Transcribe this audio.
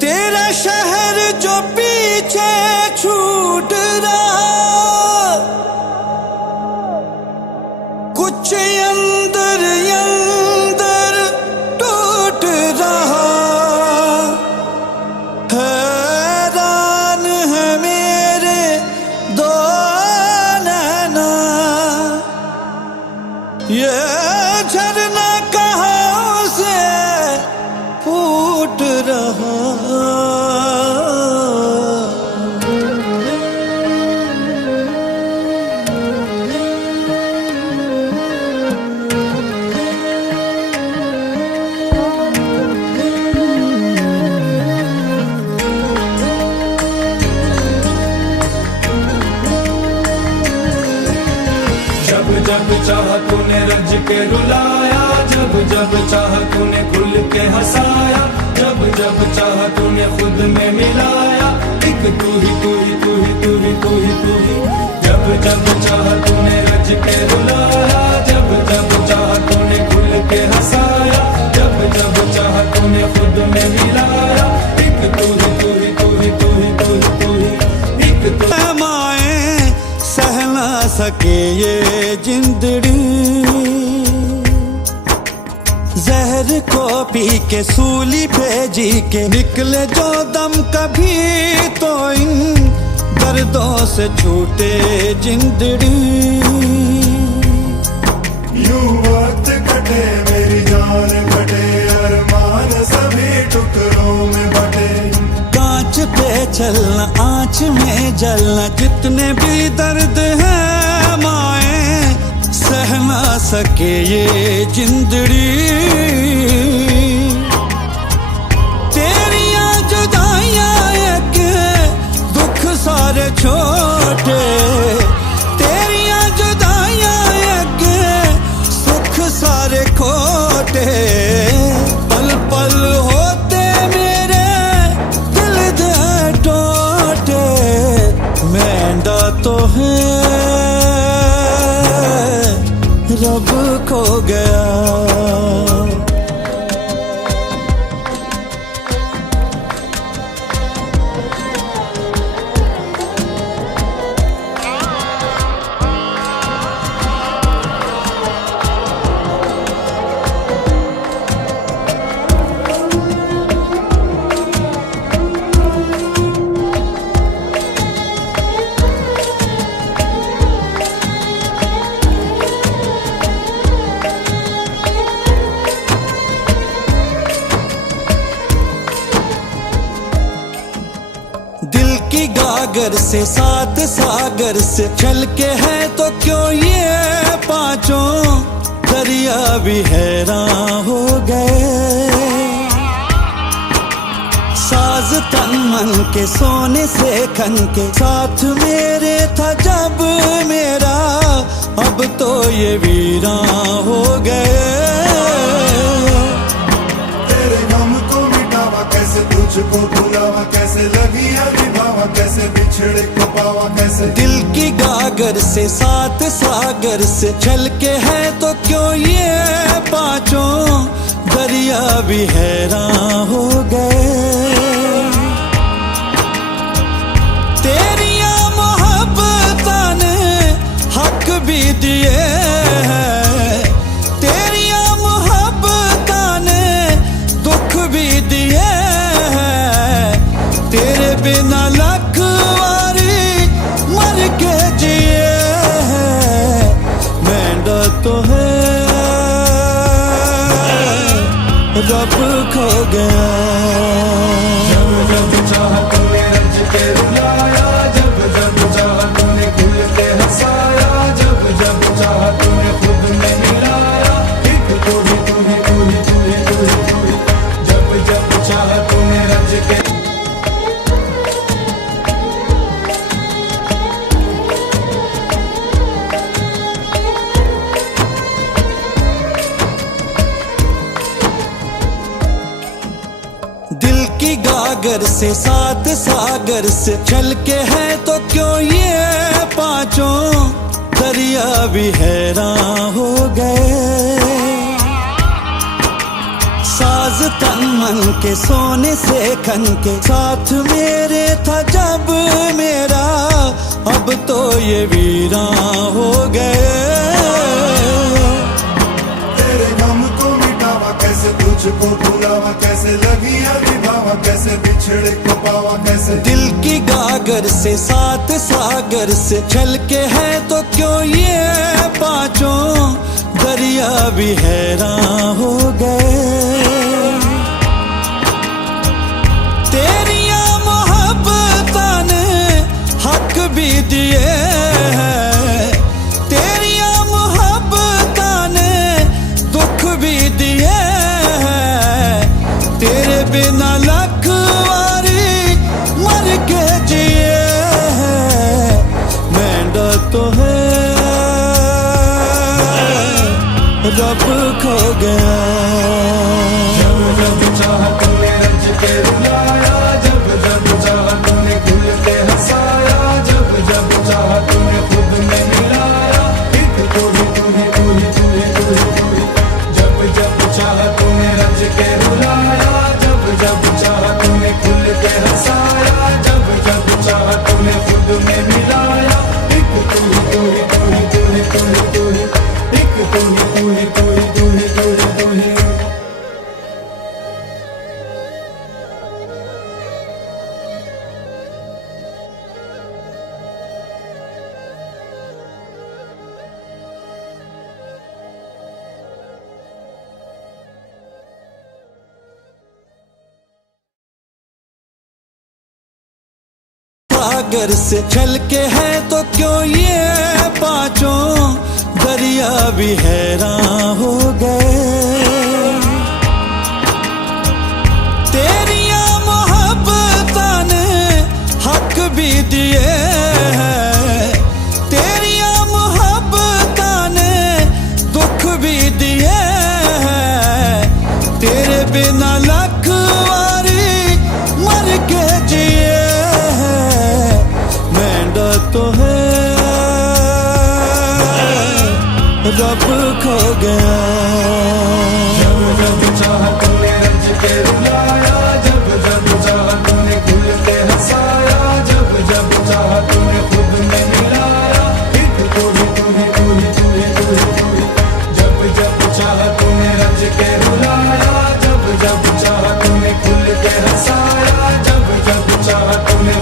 तेरा शहर जो पीछे छूट रहा, कुछ अंदर अंदर टूट रहा। हैरान है मेरे दो नैना, ये झरना कहाँ से फूट रहा। जब चाह तूने रज के रुलाया, जब जब चाह तूने खुल के हंसाया, जब जब चाह तूने खुद में मिलाया। एक तू ही तू ही तू ही तू ही तू ही तू ही। जब जब चाह तूने रज के रुलाया, जब जब चाह तूने खुल के हंसाया, जब जब चाह तूने खुद में मिलाया। एक तू ही तू ही तू ही तू ही तू ही तू ही। एक तू माए सह ना सके ये जिंदड़ी, जहर को पी के सूली पे जी के निकले जो दम, कभी तो इन दर्दों से छूटे जिंदड़ी। यूं वक्त कटे मेरी जान कटे, अरमान सभी टुकड़ों में बटे। कांच पे चलना आंच में जलना, जितने भी दर्द है माए सह ना सके ये जिंदड़ी। तेरियां जुदाइयां एक दुख सारे छोटे, तेरियां जुदाइयां एक सुख सारे खोटे। पल पल होते मेरे दिल दे टोटे, मैंडा तो है रब खो गया। दिल की गागर से सात सागर से चल के है, तो क्यों ये पांचों दरिया भी हैरान हो गए। साज तन मन के सोने से खन के साथ मेरे था जब मेरा, अब तो ये वीरान हो गए। तेरे गम को मिटावा कैसे, तुझको भुलावा कैसे, लगिया निभावा कैसे, बिछड़े को पावा कैसे। दिल की गागर से सात सागर से चल के है, तो क्यों ये पांचों दरिया भी हैरान हो गए। तेरियां मोहब्बतां ने हक भी दिए हैं, तेरियां मोहब्बतां ने दुख भी दिए हैं। तेरे बिना लाख वारी मर के जिए हैं, मैंडा तो है रब खो गया। जब जब चाह तूने रज के रुलाया, जब जब चाह तूने खुल के हंसाया, जब जब चाह तूने खुद में मिलाया। एक तू ही तू ही तू ही तू ही तू ही तू ही। जब जब चाह तूने रज के गागर से सात सागर से चल के है तो क्यों ये पांचों दरिया भी हैरान हो गए। साज तन मन के सोने से खन के साथ मेरे था जब मेरा, अब तो ये वीरान हो गए। तेरे गम को मिटावा कैसे, तुझको भुलावा कैसे, लगिया निभावा कैसे, बिछड़े को पावा कैसे। दिल की गागर से सात सागर से चल के है तो क्यों ये पांचों दरिया भी हैरान हो गए। तेरिया मोहब्बतां ने हक भी दिए हैं, तेरिया मोहब्बतां ने दुख भी दिए हैं। तेरे बिना लख वारी मर के जिए हैं। मैंडा तो है रब खो गया। जब जब चाहा तूने रज के रुलाया, जब जब चाहा तूने खुल के हंसाया, जब जब चाहा तूने खुद में मिलाया। एक तू ही तू ही तू ही तू ही तू ही तू ही। जब जब चाहा तूने रज के रुलाया, जब जब चाहा तूने खुल के हंसाया, जब जब चाहा तूने खुद में मिलाया। एक तू ही तू ही तू ही तू ही तू ही तू ही। एक तू ही तू ही तू ही तू ही तू ही तू ही। सागर से चल के है तो क्यों ये पांचों दरिया भी हैरान हो गए। तेरिया मोहब्बतां ने हक भी दिए हैं, तेरिया मोहब्बतां ने दुख भी दिए हैं। तेरे बिना लख वारी मर के जिए तो है रब खो गया। जब जब चाहा तूने रज के रुलाया, जब जब चाहा तूने खुल के हंसाया, जब जब चाहा तूने खुद में मिलाया। एक तू ही तू ही तू ही तू ही तू ही तू ही। जब जब चाहा तूने रज के रुलाया, जब जब चाहा तूने खुल के हंसाया, जब जब चाहा तूने